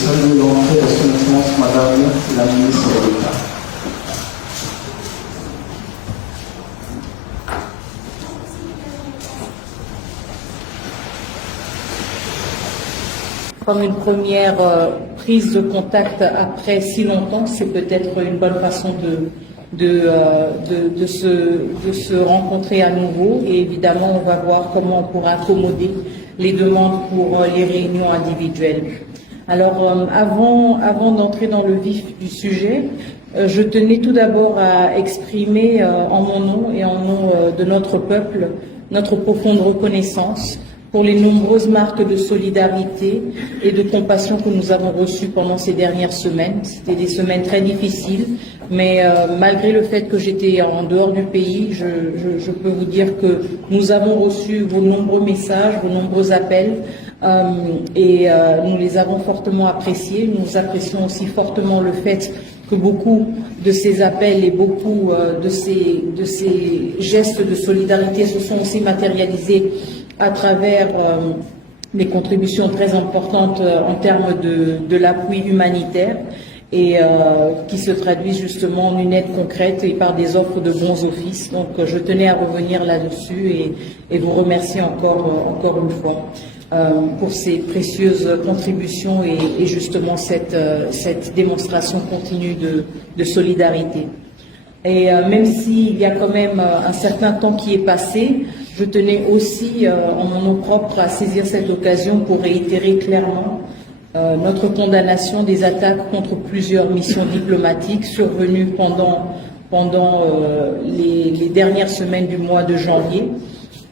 salue l'entrée de son Excellence Madame la ministre d'État. Comme une première prise de contact après si longtemps, c'est peut-être une bonne façon de se rencontrer à nouveau. Et évidemment, on va voir comment on pourra accommoder les demandes pour les réunions individuelles. Alors, avant d'entrer dans le vif du sujet, je tenais tout d'abord à exprimer en mon nom et en nom de notre peuple notre profonde reconnaissance pour les nombreuses marques de solidarité et de compassion que nous avons reçues pendant ces dernières semaines. C'était des semaines très difficiles, mais malgré le fait que j'étais en dehors du pays, je peux vous dire que nous avons reçu vos nombreux messages, vos nombreux appels, et nous les avons fortement appréciés. Nous apprécions aussi fortement le fait que beaucoup de ces appels et beaucoup de ces gestes de solidarité se sont aussi matérialisés à travers des contributions très importantes en termes de l'appui humanitaire et qui se traduisent justement en une aide concrète et par des offres de bons offices. Donc je tenais à revenir là-dessus et vous remercier encore une fois pour ces précieuses contributions et justement cette démonstration continue de solidarité. Et même s'il y a quand même un certain temps qui est passé, je tenais aussi, en mon nom propre, à saisir cette occasion pour réitérer clairement notre condamnation des attaques contre plusieurs missions diplomatiques survenues pendant les dernières semaines du mois de janvier.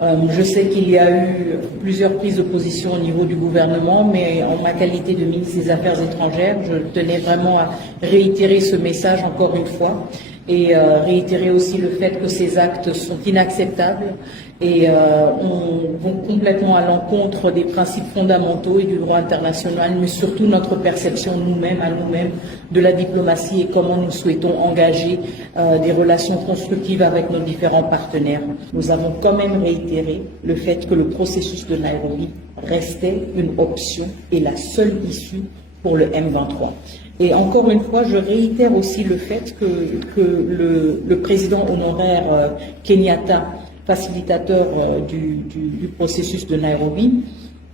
Je sais qu'il y a eu plusieurs prises de position au niveau du gouvernement, mais en ma qualité de ministre des Affaires étrangères, je tenais vraiment à réitérer ce message encore une fois et réitérer aussi le fait que ces actes sont inacceptables et vont complètement à l'encontre des principes fondamentaux et du droit international, mais surtout notre perception nous-mêmes, à nous-mêmes, de la diplomatie et comment nous souhaitons engager des relations constructives avec nos différents partenaires. Nous avons quand même réitéré le fait que le processus de Nairobi restait une option et la seule issue pour le M23. Et encore une fois, je réitère aussi le fait que le président honoraire Kenyatta, facilitateur du processus de Nairobi,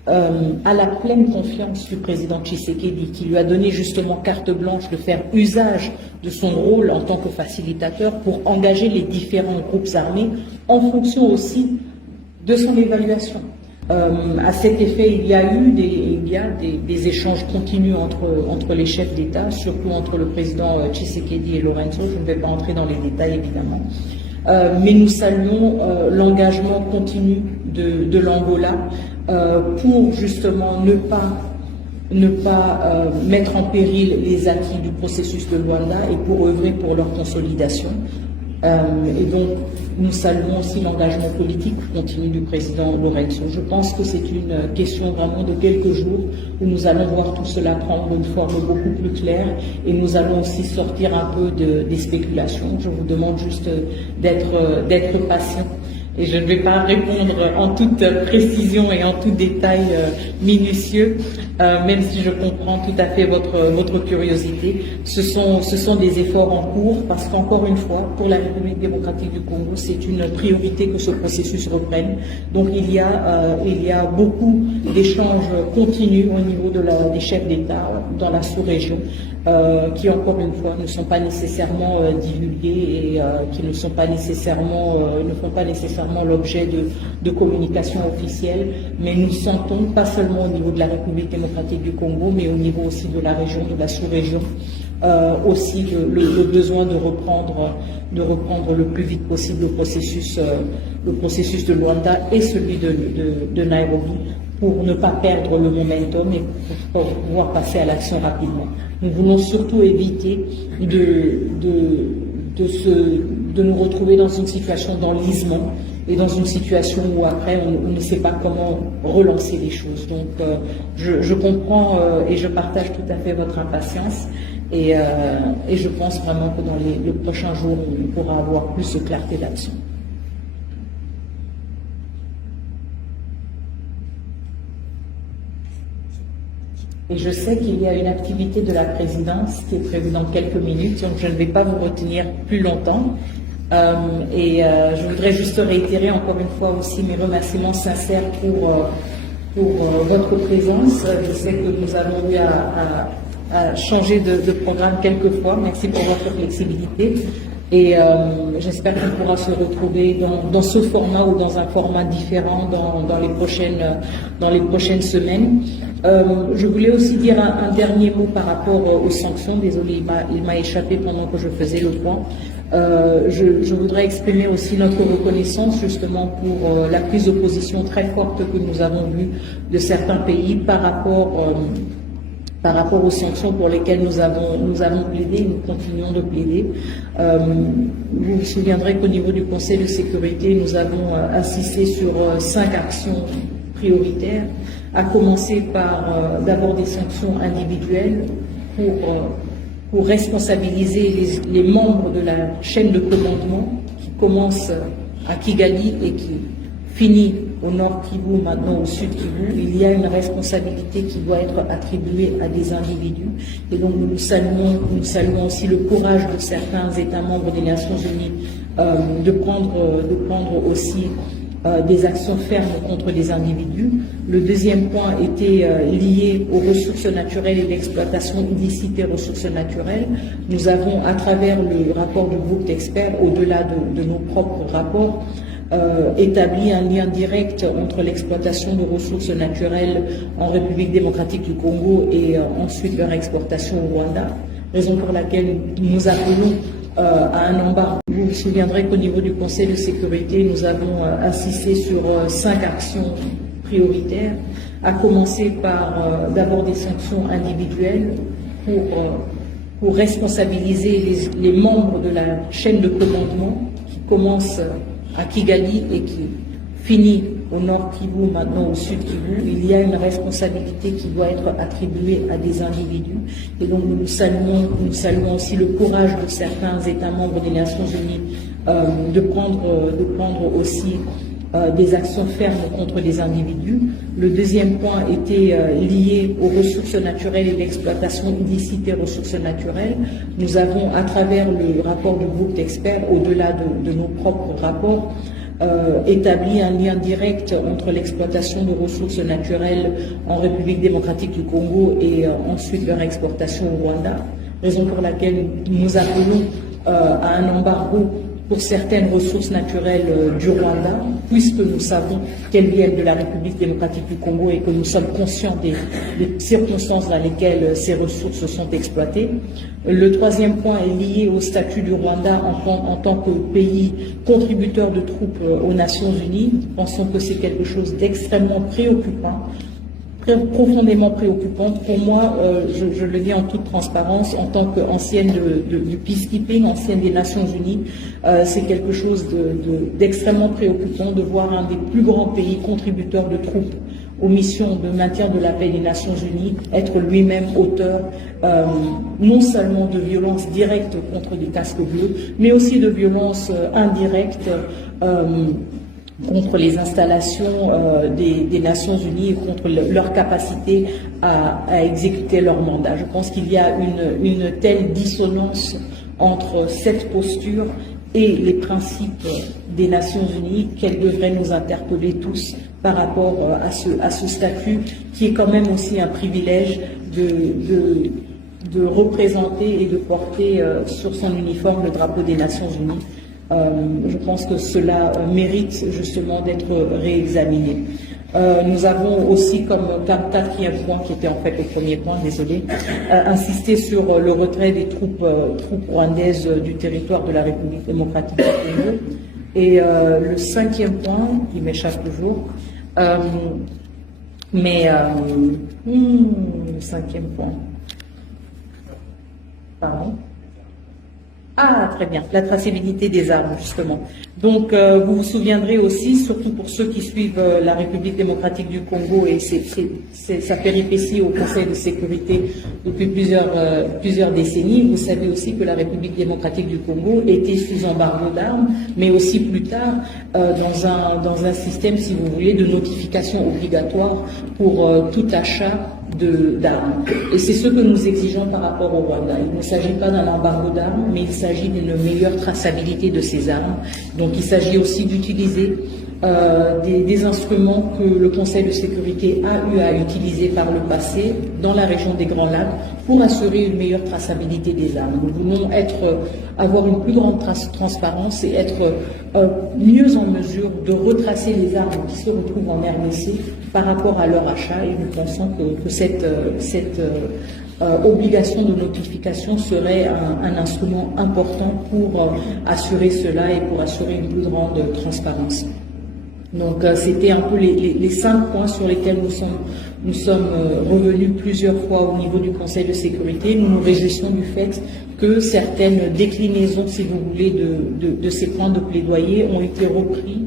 a la pleine confiance du président Tshisekedi, qui lui a donné justement carte blanche de faire usage de son rôle en tant que facilitateur pour engager les différents groupes armés en fonction aussi de son évaluation. À cet effet, il y a des échanges continus entre les chefs d'État, surtout entre le président Tshisekedi et Lorenzo. Je ne vais pas entrer dans les détails, évidemment. Mais nous saluons l'engagement continu de l'Angola pour justement ne pas mettre en péril les acquis du processus de Luanda et pour œuvrer pour leur consolidation. Et donc, nous saluons aussi l'engagement politique continu du président Lorenzo. Je pense que c'est une question vraiment de quelques jours où nous allons voir tout cela prendre une forme beaucoup plus claire et nous allons aussi sortir un peu des spéculations. Je vous demande juste d'être patient. Et je ne vais pas répondre en toute précision et en tout détail minutieux, même si je comprends tout à fait votre curiosité. Ce sont des efforts en cours parce qu'encore une fois, pour la République démocratique du Congo, c'est une priorité que ce processus reprenne. Donc il y a beaucoup d'échanges continus au niveau des chefs d'État dans la sous-région. Qui encore une fois ne sont pas nécessairement divulgués et qui ne font pas nécessairement l'objet de communication officielle, mais nous sentons pas seulement au niveau de la République démocratique du Congo, mais au niveau aussi de la région, de la sous-région, aussi le besoin de reprendre le plus vite possible le processus de Luanda et celui de Nairobi, pour ne pas perdre le momentum et pour pouvoir passer à l'action rapidement. Nous voulons surtout éviter de nous retrouver dans une situation d'enlisement et dans une situation où après on ne sait pas comment relancer les choses. Donc je comprends et je partage tout à fait votre impatience et je pense vraiment que dans les prochains jours on pourra avoir plus de clarté là-dessus. Et je sais qu'il y a une activité de la présidence qui est prévue dans quelques minutes, donc je ne vais pas vous retenir plus longtemps. Je voudrais juste réitérer encore une fois aussi mes remerciements sincères pour votre présence. Je sais que nous avons eu à changer de programme quelques fois. Merci pour votre flexibilité. Et j'espère qu'on pourra se retrouver dans ce format ou dans un format différent dans les prochaines semaines. Je voulais aussi dire un dernier mot par rapport aux sanctions. Désolé, il m'a échappé pendant que je faisais le point. Je voudrais exprimer aussi notre reconnaissance justement pour la prise de position très forte que nous avons vue de certains pays par rapport aux sanctions pour lesquelles nous avons plaidé, nous continuons de plaider. Vous vous souviendrez qu'au niveau du Conseil de sécurité, nous avons insisté sur 5 actions prioritaires, à commencer par d'abord des sanctions individuelles pour responsabiliser les membres de la chaîne de commandement qui commence à Kigali et qui finit au nord Kivu, maintenant au sud Kivu. Il y a une responsabilité qui doit être attribuée à des individus. Et donc nous saluons aussi le courage de certains États membres des Nations Unies de prendre aussi des actions fermes contre des individus. Le deuxième point était lié aux ressources naturelles et l'exploitation illicite des ressources naturelles. Nous avons, à travers le rapport du groupe d'experts, au-delà de nos propres rapports, établi un lien direct entre l'exploitation de ressources naturelles en République démocratique du Congo et ensuite leur exportation au Rwanda, raison pour laquelle nous appelons à un embargo. Vous vous souviendrez qu'au niveau du Conseil de sécurité, nous avons insisté sur 5 actions prioritaires, à commencer par d'abord des sanctions individuelles pour responsabiliser les membres de la chaîne de commandement qui commence à Kigali et qui finit au nord Kivu, maintenant au sud Kivu. Il y a une responsabilité qui doit être attribuée à des individus. Et donc nous saluons aussi le courage de certains États membres des Nations Unies de prendre aussi des actions fermes contre des individus. Le deuxième point était lié aux ressources naturelles et l'exploitation illicite des ressources naturelles. Nous avons, à travers le rapport du groupe d'experts, au-delà de nos propres rapports, établi un lien direct entre l'exploitation de ressources naturelles en République démocratique du Congo et ensuite leur exportation au Rwanda, raison pour laquelle nous appelons à un embargo pour certaines ressources naturelles du Rwanda, puisque nous savons qu'elles viennent de la République démocratique du Congo et que nous sommes conscients des circonstances dans lesquelles ces ressources sont exploitées. Le troisième point est lié au statut du Rwanda en tant que pays contributeur de troupes aux Nations Unies. Nous pensons que c'est quelque chose d'extrêmement préoccupant, profondément préoccupante. Pour moi, je le dis en toute transparence, en tant qu'ancienne du peacekeeping, ancienne des Nations Unies, c'est quelque chose d'extrêmement préoccupant de voir un des plus grands pays contributeurs de troupes aux missions de maintien de la paix des Nations Unies être lui-même auteur non seulement de violences directes contre des casques bleus, mais aussi de violences indirectes contre les installations des Nations Unies et contre leur capacité à exécuter leur mandat. Je pense qu'il y a une telle dissonance entre cette posture et les principes des Nations Unies qu'elle devrait nous interpeller tous par rapport à ce statut qui est quand même aussi un privilège de représenter et de porter sur son uniforme le drapeau des Nations Unies. Je pense que cela mérite justement d'être réexaminé. Nous avons aussi comme quatrième point, qui était en fait le premier point, désolé, insisté sur le retrait des troupes rwandaises du territoire de la République démocratique du Congo. Et le cinquième point, qui m'échappe toujours, le cinquième point, pardon. Ah, très bien, la traçabilité des armes, justement. Donc, vous vous souviendrez aussi, surtout pour ceux qui suivent la République démocratique du Congo et sa péripétie au Conseil de sécurité depuis plusieurs décennies, vous savez aussi que la République démocratique du Congo était sous embargo d'armes, mais aussi plus tard dans un système, si vous voulez, de notification obligatoire pour tout achat d'armes. Et c'est ce que nous exigeons par rapport au Rwanda. Il ne s'agit pas d'un embargo d'armes, mais il s'agit d'une meilleure traçabilité de ces armes. Donc il s'agit aussi d'utiliser des instruments que le Conseil de sécurité a eu à utiliser par le passé dans la région des Grands Lacs pour assurer une meilleure traçabilité des armes. Nous voulons avoir une plus grande transparence et être mieux en mesure de retracer les armes qui se retrouvent en RDC par rapport à leur achat, et nous pensons que cette obligation de notification serait un instrument important pour assurer cela et pour assurer une plus grande transparence. Donc c'était un peu les 5 points sur lesquels nous sommes revenus plusieurs fois au niveau du Conseil de sécurité. Nous nous réjouissons du fait que certaines déclinaisons, si vous voulez, de ces points de plaidoyer ont été repris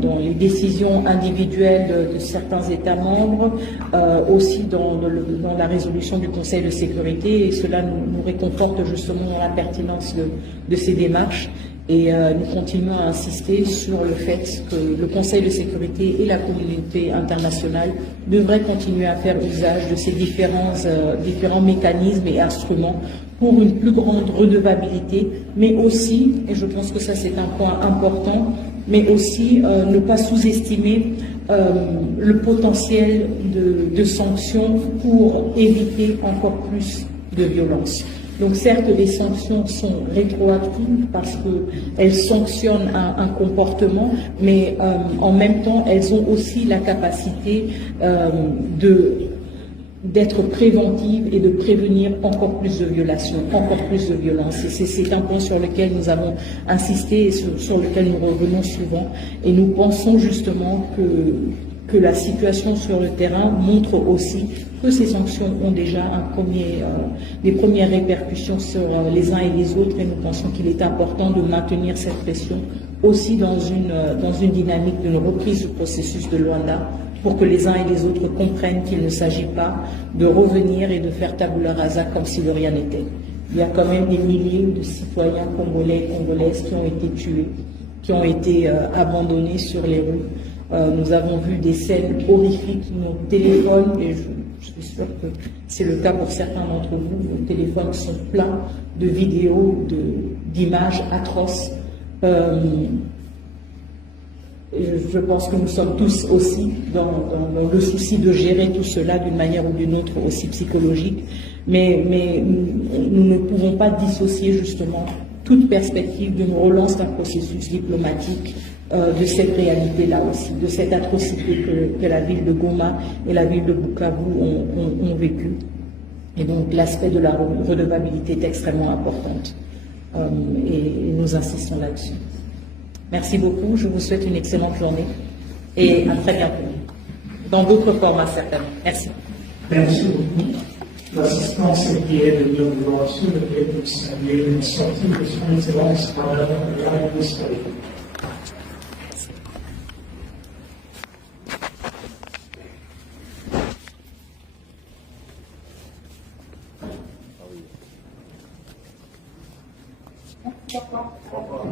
dans les décisions individuelles de certains États membres, aussi dans la résolution du Conseil de sécurité, et cela nous réconforte justement dans la pertinence de ces démarches. Et nous continuons à insister sur le fait que le Conseil de sécurité et la communauté internationale devraient continuer à faire usage de ces différents mécanismes et instruments pour une plus grande redevabilité, mais aussi, et je pense que ça c'est un point important, mais aussi ne pas sous-estimer le potentiel de sanctions pour éviter encore plus de violence. Donc certes, les sanctions sont rétroactives parce qu'elles sanctionnent un comportement, mais en même temps, elles ont aussi la capacité d'être préventives et de prévenir encore plus de violations, encore plus de violences. Et c'est un point sur lequel nous avons insisté et sur lequel nous revenons souvent. Et nous pensons justement que la situation sur le terrain montre aussi que ces sanctions ont déjà des premières répercussions sur les uns et les autres, et nous pensons qu'il est important de maintenir cette pression aussi dans une dynamique d'une reprise du processus de Luanda, pour que les uns et les autres comprennent qu'il ne s'agit pas de revenir et de faire tabula rasa comme si de rien n'était. Il y a quand même des milliers de citoyens congolais et congolaises qui ont été tués, qui ont été abandonnés sur les rues. Nous avons vu des scènes horrifiques, nos téléphones, et je suis sûre que c'est le cas pour certains d'entre vous, nos téléphones sont pleins de vidéos, d'images atroces. Je pense que nous sommes tous aussi dans le souci de gérer tout cela d'une manière ou d'une autre, aussi psychologique, mais nous ne pouvons pas dissocier justement toute perspective d'une relance d'un processus diplomatique de cette réalité-là aussi, de cette atrocité que la ville de Goma et la ville de Bukavu ont vécu. Et donc l'aspect de la redevabilité est extrêmement importante, et nous insistons là-dessus. Merci beaucoup, je vous souhaite une excellente journée et à très bientôt, dans d'autres formats certainement. Merci. Merci beaucoup. L'assistance qui est de bien vouloir sur le fait de saluer une sortie de son excellence par la ministre. Au revoir.